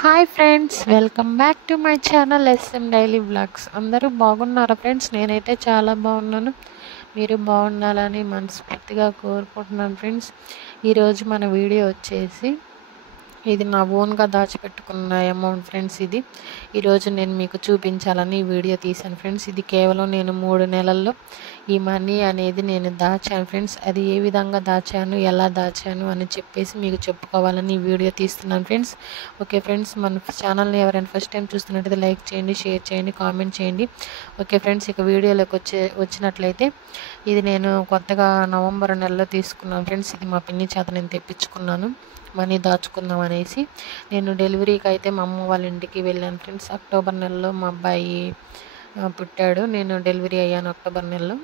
Hi friends, welcome back to my channel S M daily vlogs. అందరూ బాగున్నారా friends? నేనైతే చాలా బాగున్నాను. మీరు బాగుండాలని మనస్ఫూర్తిగా కోరుకుంటున్నాను ఫ్రెండ్స్. ఈరోజు మన వీడియో వచ్చేసి ఇది నా ఓన్గా దాచిపెట్టుకున్న అమౌంట్ ఫ్రెండ్స్. ఈరోజు నేను మీకు చూపించాలని ఈ వీడియో తీశాను ఫ్రెండ్స్. ఇది కేవలం నేను 3 నెలల్లో ఈ మనీ అనేది నేను దాచాను ఫ్రెండ్స్. అది ఏ విధంగా దాచాను, ఎలా దాచాను అని చెప్పేసి మీకు చెప్పుకోవాలని ఈ వీడియో తీస్తున్నాను ఫ్రెండ్స్. ఓకే ఫ్రెండ్స్, మన ఛానల్ని ఎవరైనా ఫస్ట్ టైం చూస్తున్నట్టయితే లైక్ చేయండి, షేర్ చేయండి, కామెంట్ చేయండి. ఓకే ఫ్రెండ్స్, ఇక వీడియోలోకి వచ్చినట్లయితే ఇది నేను కొత్తగా నవంబర్ నెలలో తీసుకున్నాను ఫ్రెండ్స్. ఇది మా పిన్ని చేత నేను తెప్పించుకున్నాను మనీ దాచుకుందాం అనేసి. నేను డెలివరీకి అయితే మా అమ్మ వాళ్ళ ఇంటికి వెళ్ళాను ఫ్రెండ్స్. అక్టోబర్ నెలలో మా అబ్బాయి పుట్టాడు. నేను డెలివరీ అయ్యాను అక్టోబర్ నెలలో.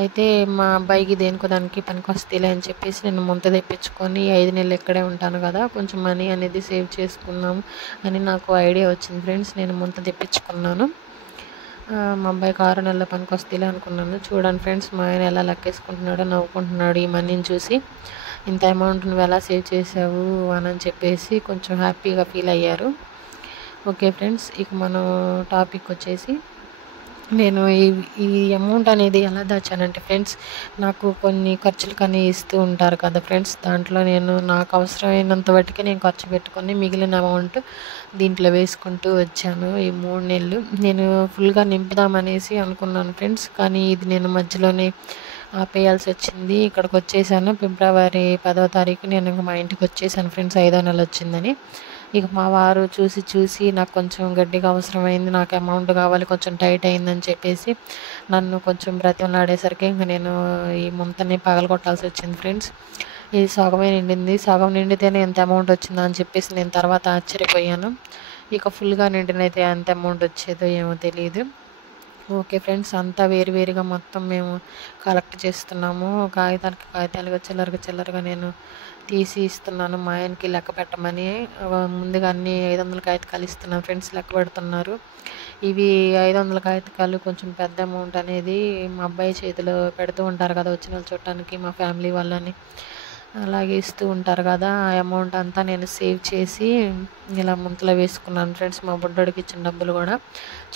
అయితే మా అబ్బాయికి దేనికో దానికి పనికొస్తేలే అని చెప్పేసి నేను ముంత తెప్పించుకొని 5 నెలలు ఇక్కడే ఉంటాను కదా, కొంచెం మనీ అనేది సేవ్ చేసుకున్నాము అని నాకు ఐడియా వచ్చింది ఫ్రెండ్స్. నేను ముంత తెప్పించుకున్నాను. మా అబ్బాయికి 6 నెలల పనికొస్తేలే అనుకున్నాను. చూడండి ఫ్రెండ్స్, మా ఆయన ఎలా లెక్కేసుకుంటున్నాడో, నవ్వుకుంటున్నాడు ఈ మనీని చూసి. ఇంత అమౌంట్ నువ్వు ఎలా సేవ్ చేసావు అని చెప్పేసి కొంచెం హ్యాపీగా ఫీల్ అయ్యారు. ఓకే ఫ్రెండ్స్, ఇక మనం టాపిక్ వచ్చేసి నేను ఈ అమౌంట్ అనేది ఎలా దాచానంటే ఫ్రెండ్స్, నాకు కొన్ని ఖర్చులు కానీ ఇస్తూ ఉంటారు కదా ఫ్రెండ్స్. దాంట్లో నేను నాకు అవసరమైనంత వాటికి నేను ఖర్చు పెట్టుకొని మిగిలిన అమౌంట్ దీంట్లో వేసుకుంటూ వచ్చాను. ఈ 3 నెలలు నేను ఫుల్గా నింపుదామనేసి అనుకున్నాను ఫ్రెండ్స్. కానీ ఇది నేను మధ్యలోనే ఆపేయాల్సి వచ్చింది. ఇక్కడికి వచ్చేసాను ఫిబ్రవరి 10వ తారీఖు. నేను ఇంకా మా ఇంటికి వచ్చేసాను ఫ్రెండ్స్, 5వ నెల వచ్చిందని. ఇక మా వారు చూసి నాకు కొంచెం గట్టిగా అవసరమైంది, నాకు అమౌంట్ కావాలి, కొంచెం టైట్ అయిందని చెప్పేసి నన్ను కొంచెం బ్రతిమలాడేసరికి ఇంక నేను ఈ ముంతని పగలగొట్టాల్సి వచ్చింది ఫ్రెండ్స్. ఇది సగమే నిండింది. సగం నిండితేనే ఎంత అమౌంట్ వచ్చిందా అని చెప్పేసి నేను తర్వాత ఆశ్చర్యపోయాను. ఇక ఫుల్గా నిండినైతే ఎంత అమౌంట్ వచ్చేదో ఏమో తెలియదు. ఓకే ఫ్రెండ్స్, అంతా వేరువేరుగా మొత్తం మేము కలెక్ట్ చేస్తున్నాము. కాగితాలుగా చిల్లరగా నేను తీసి ఇస్తున్నాను మా ఆయనకి లెక్క పెట్టమని. ముందుగా అన్ని 500 కాగితాలు ఇస్తున్నాను ఫ్రెండ్స్, లెక్క పెడుతున్నారు. ఇవి 500 కాగితాలు కొంచెం పెద్ద అమౌంట్ అనేది మా అబ్బాయి చేతిలో పెడుతూ ఉంటారు కదా వచ్చిన వాళ్ళు చూడటానికి, మా ఫ్యామిలీ వాళ్ళని అలాగే ఇస్తూ ఉంటారు కదా. ఆ అమౌంట్ అంతా నేను సేవ్ చేసి ఇలా ముంతలో వేసుకున్నాను ఫ్రెండ్స్. మా బుడ్డోడికి ఇచ్చిన డబ్బులు కూడా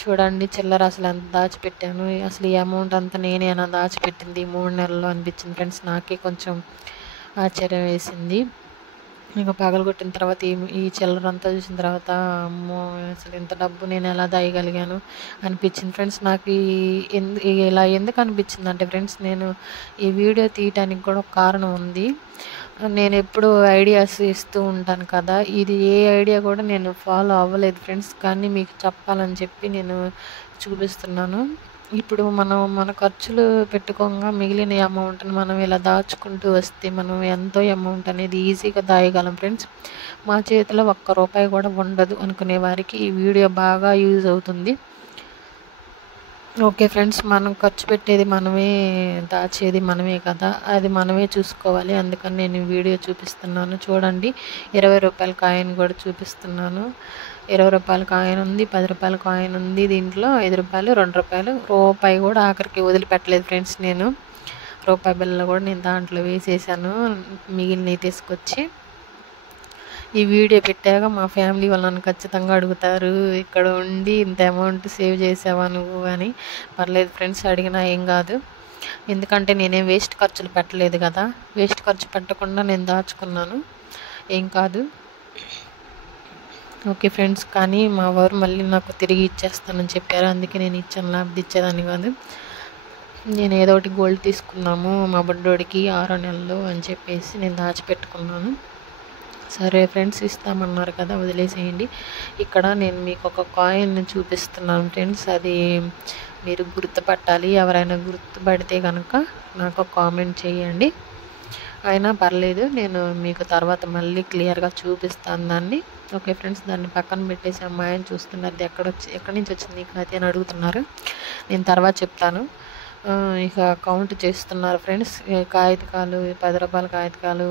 చూడండి, చిల్లర అసలు ఎంత దాచిపెట్టాను. అసలు ఈ అమౌంట్ అంతా నేనేనా దాచిపెట్టింది 3 నెలల్లో అనిపించింది ఫ్రెండ్స్. నాకే కొంచెం ఆశ్చర్యం వేసింది. ఇక పగలగొట్టిన తర్వాత ఈ చిల్లరంతా చూసిన తర్వాత అమ్మో, అసలు ఇంత డబ్బు నేను ఎలా దాయగలిగాను అనిపించింది ఫ్రెండ్స్. నాకు ఇలా ఎందుకు అనిపించింది అంటే ఫ్రెండ్స్, నేను ఈ వీడియో తీయటానికి కూడా ఒక కారణం ఉంది. నేను ఎప్పుడు ఐడియాస్ ఇస్తూ ఉంటాను కదా, ఇది ఏ ఐడియా కూడా నేను ఫాలో అవ్వలేదు ఫ్రెండ్స్. కానీ మీకు చెప్పాలని చెప్పి నేను చూపిస్తున్నాను. ఇప్పుడు మన ఖర్చులు పెట్టుకోగా మిగిలిన అమౌంట్ని మనం ఇలా దాచుకుంటూ వస్తే మనం ఎంతో అమౌంట్ అనేది ఈజీగా దాయగలం ఫ్రెండ్స్. మా చేతిలో ₹1 కూడా ఉండదు అనుకునే వారికి ఈ వీడియో బాగా యూజ్ అవుతుంది. ఓకే ఫ్రెండ్స్, మనం ఖర్చు పెట్టేది మనమే, దాచేది మనమే కదా, అది మనమే చూసుకోవాలి. అందుకని నేను ఈ వీడియో చూపిస్తున్నాను. చూడండి, ₹20 కాయిన్ కూడా చూపిస్తున్నాను. ₹20 కాయిన్ ఉంది, ₹10 కాయిన్ ఉంది, దీంట్లో ₹5, ₹2, రూపాయి కూడా ఆఖరికి వదిలిపెట్టలేదు ఫ్రెండ్స్. నేను రూపాయి బిళ్ళ కూడా నేను దాంట్లో వేసేసాను మిగిలినవి తీసుకొచ్చి. ఈ వీడియో పెట్టాక మా ఫ్యామిలీ వాళ్ళు నన్ను ఖచ్చితంగా అడుగుతారు, ఇక్కడ ఉండి ఇంత అమౌంట్ సేవ్ చేసావా నువ్వు అని. పర్లేదు ఫ్రెండ్స్, అడిగినా ఏం కాదు. ఎందుకంటే నేనేం వేస్ట్ ఖర్చులు పెట్టలేదు కదా, వేస్ట్ ఖర్చు పెట్టకుండా నేను దాచుకున్నాను, ఏం కాదు. ఓకే ఫ్రెండ్స్, కానీ మా వారు మళ్ళీ నాకు తిరిగి ఇచ్చేస్తానని చెప్పారు. అందుకే నేను ఇచ్చాను, లేకపోతే ఇచ్చేదాన్ని కాదు. నేను ఏదో ఒకటి గోల్డ్ తీసుకున్నాము మా బుడ్డోడికి 6వ నెలలో అని చెప్పేసి నేను దాచిపెట్టుకున్నాను. సరే ఫ్రెండ్స్, ఇస్తామన్నారు కదా, వదిలేసేయండి. ఇక్కడ నేను మీకు ఒక కాయిన్ చూపిస్తున్నాను ఫ్రెండ్స్. అది మీరు గుర్తుపట్టాలి. ఎవరైనా గుర్తుపడితే కనుక నాకు కామెంట్ చేయండి. అయినా పర్లేదు, నేను మీకు తర్వాత మళ్ళీ క్లియర్గా చూపిస్తాను దాన్ని. ఓకే ఫ్రెండ్స్, దాన్ని పక్కన పెట్టేసి అమ్మాయిని చూస్తున్నారు. ఎక్కడి నుంచి వచ్చింది నీకు అది అని అడుగుతున్నారు. నేను తర్వాత చెప్తాను. ఇక కౌంట్ చేస్తున్నారు ఫ్రెండ్స్. కాగితాలు, ₹10 కాగితాలు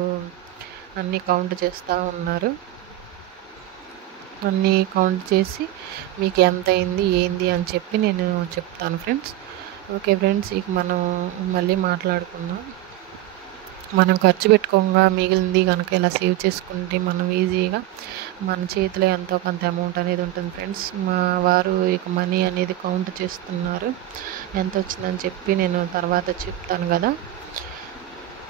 అన్నీ కౌంట్ చేస్తూ ఉన్నారు. అన్నీ కౌంట్ చేసి మీకు ఎంత అయింది ఏంది అని చెప్పి నేను చెప్తాను ఫ్రెండ్స్. ఓకే ఫ్రెండ్స్, ఇక మనం మళ్ళీ మాట్లాడుకుందాం. మనం ఖర్చు పెట్టుకోగా మిగిలింది కనుక ఇలా సేవ్ చేసుకుంటే మనం ఈజీగా మన చేతిలో ఎంతో కొంత అమౌంట్ అనేది ఉంటుంది ఫ్రెండ్స్. మా వారు ఇక మనీ అనేది కౌంట్ చేస్తున్నారు. ఎంత వచ్చిందని చెప్పి నేను తర్వాత చెప్తాను కదా.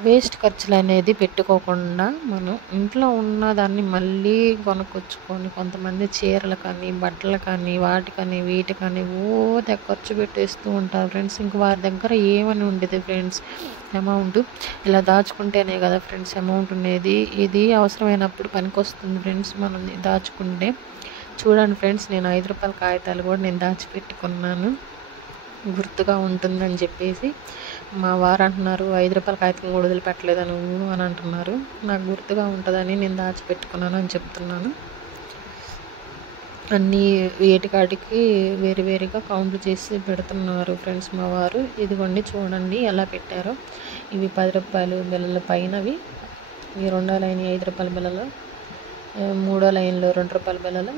వేస్ట్ ఖర్చులు అనేది పెట్టుకోకుండా మనం ఇంట్లో ఉన్నదాన్ని మళ్ళీ కొనుక్కొచ్చుకొని, కొంతమంది చీరలు కానీ, బట్టలు కానీ, వాటికని వీటికని ఖర్చు పెట్టేస్తూ ఉంటారు ఫ్రెండ్స్. ఇంక వారి దగ్గర ఏమని ఉండేది ఫ్రెండ్స్ అమౌంట్. ఇలా దాచుకుంటేనే కదా ఫ్రెండ్స్ అమౌంట్ ఉండేది. ఇది అవసరమైనప్పుడు పనికొస్తుంది ఫ్రెండ్స్ మనం దాచుకుంటే. చూడండి ఫ్రెండ్స్, నేను 5 రూపాయల కాగితాలు కూడా నేను దాచిపెట్టుకున్నాను, గుర్తుగా ఉంటుందని చెప్పేసి. మా వారు అంటున్నారు, 5 రూపాయల కాగితం కూడా వదిలిపెట్టలేదా నువ్వు అని అంటున్నారు. నాకు గుర్తుగా ఉంటుందని నేను దాచిపెట్టుకున్నాను అని చెప్తున్నాను. అన్నీ ఏటికాటికి వేరుగా కౌంట్ చేసి పెడుతున్నారు ఫ్రెండ్స్ మా వారు. ఇదిగోండి చూడండి ఎలా పెట్టారో. ఇవి 10 రూపాయల బిళ్ళల పైనవి, ఈ రెండో లైన్ 5 రూపాయల బిళ్ళలు, మూడో లైన్లో 2 రూపాయల బిళ్ళలు,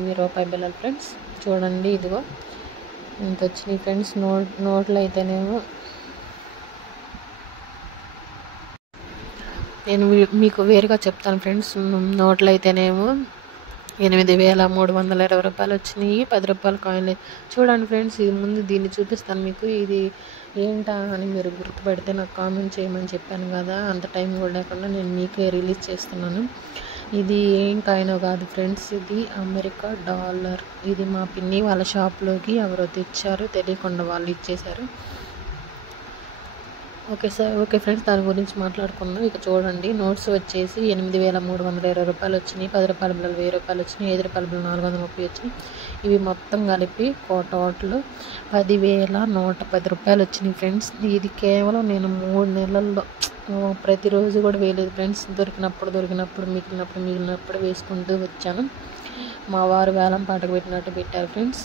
ఇవి రూపాయి బిళ్ళలు ఫ్రెండ్స్. చూడండి ఇదిగో ఇంత వచ్చినాయి ఫ్రెండ్స్. నోట్లు అయితేనేమో నేను మీకు వేరుగా చెప్తాను ఫ్రెండ్స్. నోట్లు అయితేనేమో 8,320 రూపాయలు వచ్చినాయి. 10 రూపాయల కాయిన్లు చూడండి ఫ్రెండ్స్. ఇది ముందు దీన్ని చూపిస్తాను మీకు. ఇది ఏంటా అని మీరు గుర్తుపెడితే నాకు కామెంట్ చేయమని చెప్పాను కదా. అంత టైం కూడా లేకుండా నేను మీకే రిలీజ్ చేస్తున్నాను. ఇది ఏం కాయినో కాదు ఫ్రెండ్స్, ఇది అమెరికా డాలర్. ఇది మా పిన్ని వాళ్ళ షాప్లోకి ఎవరో తెచ్చారు, తెలియకుండా వాళ్ళు ఇచ్చేశారు. ఓకే ఫ్రెండ్స్, దాని గురించి మాట్లాడుకుందాం. ఇక చూడండి, నోట్స్ వచ్చేసి 8,320 రూపాయలు వచ్చినాయి. 10 రూపాయల బిళ్ళలు 1000 రూపాయలు వచ్చినాయి. 5 రూపాయల బిళ్ళలు 430 వచ్చినాయి. ఇవి మొత్తం కలిపి టోటల్ 10,110 రూపాయలు వచ్చినాయి ఫ్రెండ్స్. ఇది కేవలం నేను 3 నెలల్లో ప్రతిరోజు కూడా వేయలేదు ఫ్రెండ్స్. దొరికినప్పుడు మిగిలినప్పుడు వేసుకుంటూ వచ్చాను. మా వారు వేలం పాటకు పెట్టినట్టు పెట్టారు ఫ్రెండ్స్.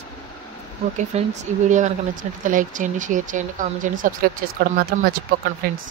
ఓకే ఫ్రెండ్స్, ఈ వీడియో కనుక నచ్చినట్లయితే లైక్ చేయండి, షేర్ చేయండి, కామెంట్ చేయండి, సబ్స్క్రైబ్ చేసుకోవడం మాత్రం మర్చిపోకండి ఫ్రెండ్స్.